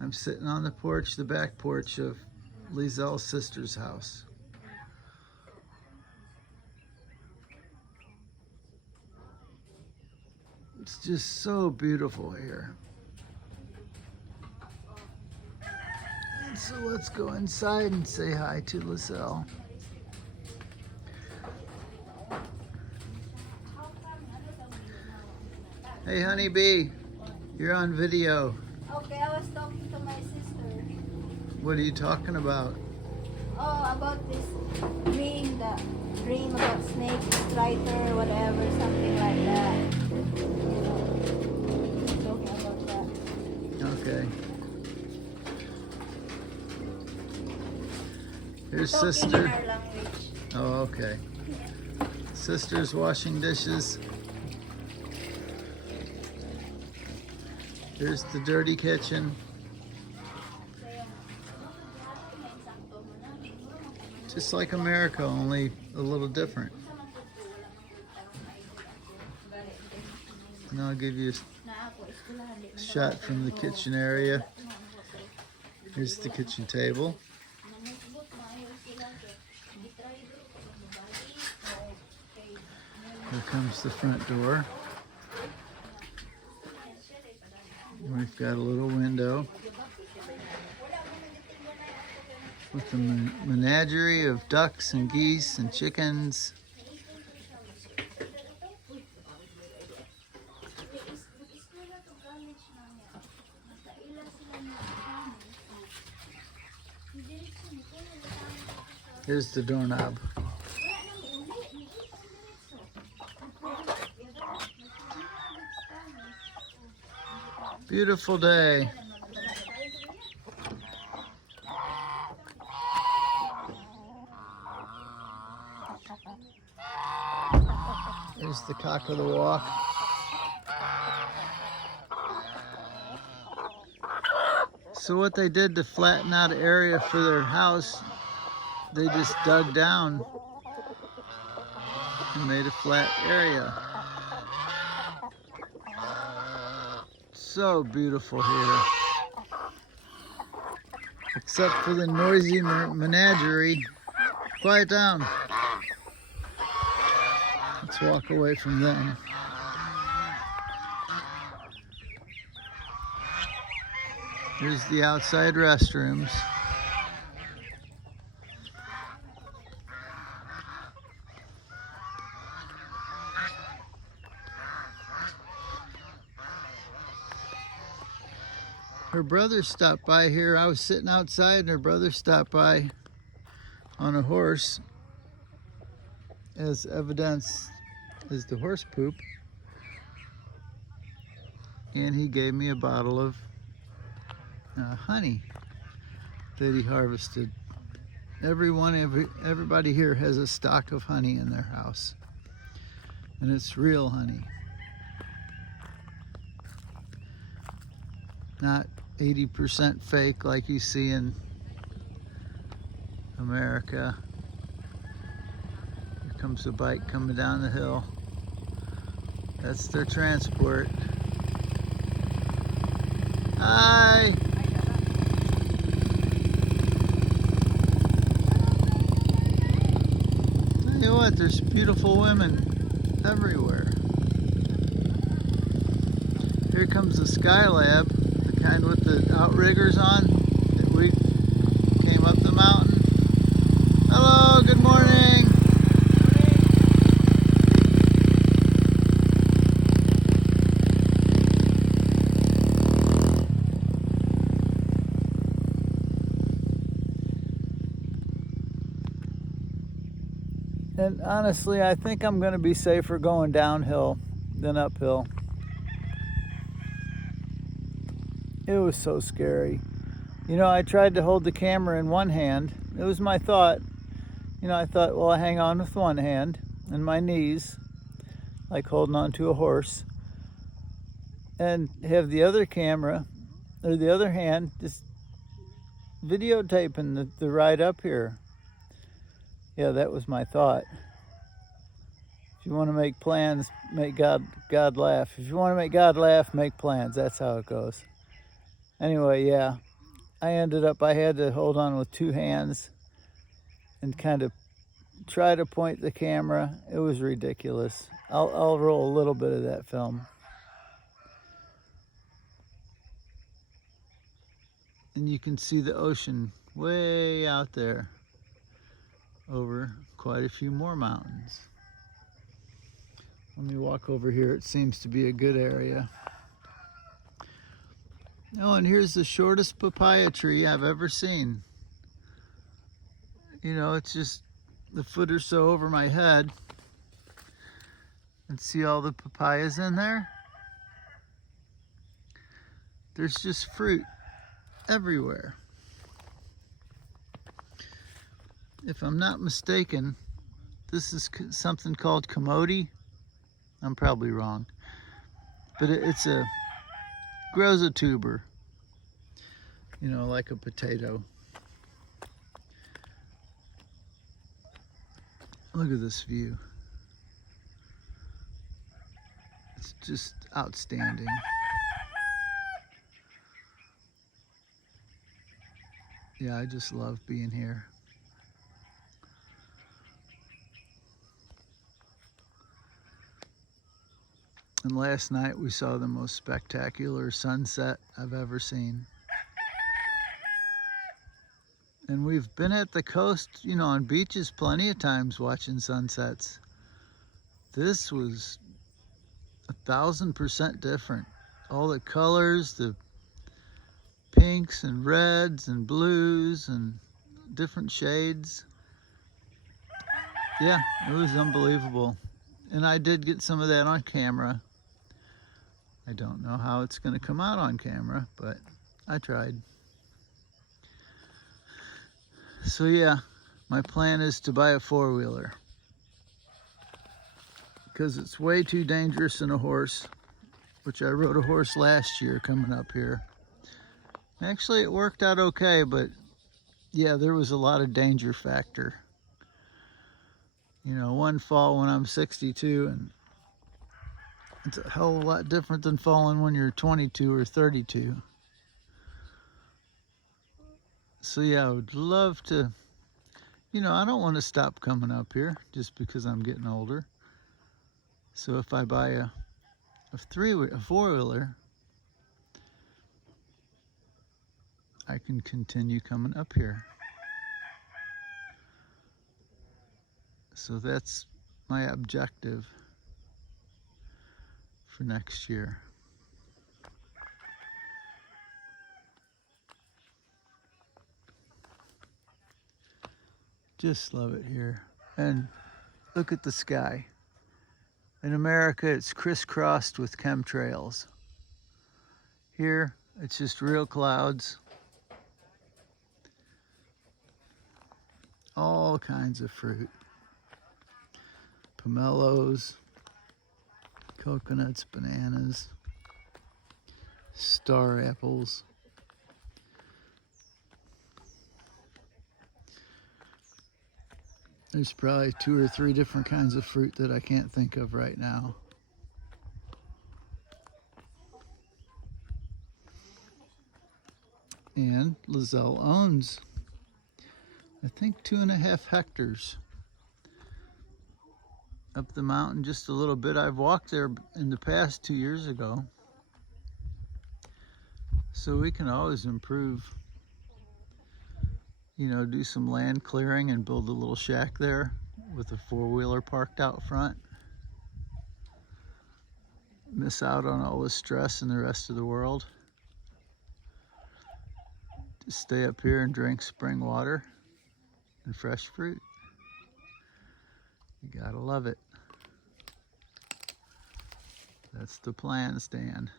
I'm sitting on the porch, the back porch of Lizelle's sister's house. It's just so beautiful here. And so let's go inside and say hi to Lizelle. Hey honeybee, you're on video. Okay, I was talking to my sister. What are you talking about? Oh, about this dream about snake, strider, whatever, something like that. Talking about that. Okay. Here's Talking sister. in our language. Oh, okay. Sister's washing dishes. Here's the dirty kitchen. Just like America, only a little different. And I'll give you a shot from the kitchen area. Here's the kitchen table. Here comes the front door. We've got a little window with a menagerie of ducks and geese and chickens. Here's the doorknob. Beautiful day. Here's the cock of the walk. So what they did to flatten out an area for their house, they just dug down and made a flat area. So beautiful here. Except for the noisy menagerie. Quiet down. Let's walk away from them. Here's the outside restrooms. Her brother stopped by here. I was sitting outside and her brother stopped by on a horse. As evidence is the horse poop. And he gave me a bottle of honey that he harvested. Everybody here has a stock of honey in their house. And it's real honey. Not 80% fake like you see in America. Here comes a bike coming down the hill. That's their transport. Hi! Tell you what, there's beautiful women everywhere. Here comes the Skylab. Kind with the outriggers on that we came up the mountain. Hello, good morning. And honestly, I think I'm going to be safer going downhill than uphill. It was so scary. You know, I tried to hold the camera in one hand. It was my thought. You know, I thought, well, I hang on with one hand and my knees, like holding on to a horse, and have the other camera, or the other hand, just videotaping the ride up here. Yeah, that was my thought. If you want to make plans, make God laugh. If you want to make God laugh, make plans. That's how it goes. Anyway, yeah, I had to hold on with two hands and kind of try to point the camera. It was ridiculous. I'll roll a little bit of that film. And you can see the ocean way out there over quite a few more mountains. Let me walk over here. It seems to be a good area. Oh, and here's the shortest papaya tree I've ever seen. You know, it's just a foot or so over my head. And see all the papayas in there? There's just fruit everywhere. If I'm not mistaken, this is something called camote. I'm probably wrong, but grows a tuber, you know, like a potato. Look at this view. It's just outstanding. Yeah, I just love being here. And last night we saw the most spectacular sunset I've ever seen. And we've been at the coast, you know, on beaches plenty of times watching sunsets. This was 1,000% different. All the colors, the pinks and reds and blues and different shades. Yeah, it was unbelievable. And I did get some of that on camera. I don't know how it's going to come out on camera, but I tried. So yeah, my plan is to buy a four-wheeler because it's way too dangerous in a horse, which I rode a horse last year coming up here. Actually, it worked out okay, but yeah, there was a lot of danger factor. You know, one fall when I'm 62, and it's a hell of a lot different than falling when you're 22 or 32. So yeah, I would love to, you know, I don't want to stop coming up here just because I'm getting older. So if I buy a four-wheeler, I can continue coming up here. So that's my objective for next year. Just love it here. And look at the sky. In America, it's crisscrossed with chemtrails. Here, it's just real clouds. All kinds of fruit. Pomelos, coconuts, bananas, star apples. There's probably 2 or 3 different kinds of fruit that I can't think of right now. And Lizelle owns, I think, 2.5 hectares up the mountain just a little bit. I've walked there in the past 2 years ago. So we can always improve. You know, do some land clearing and build a little shack there with a four-wheeler parked out front. Miss out on all the stress in the rest of the world. Just stay up here and drink spring water and fresh fruit. You gotta love it. That's the plan, Stan.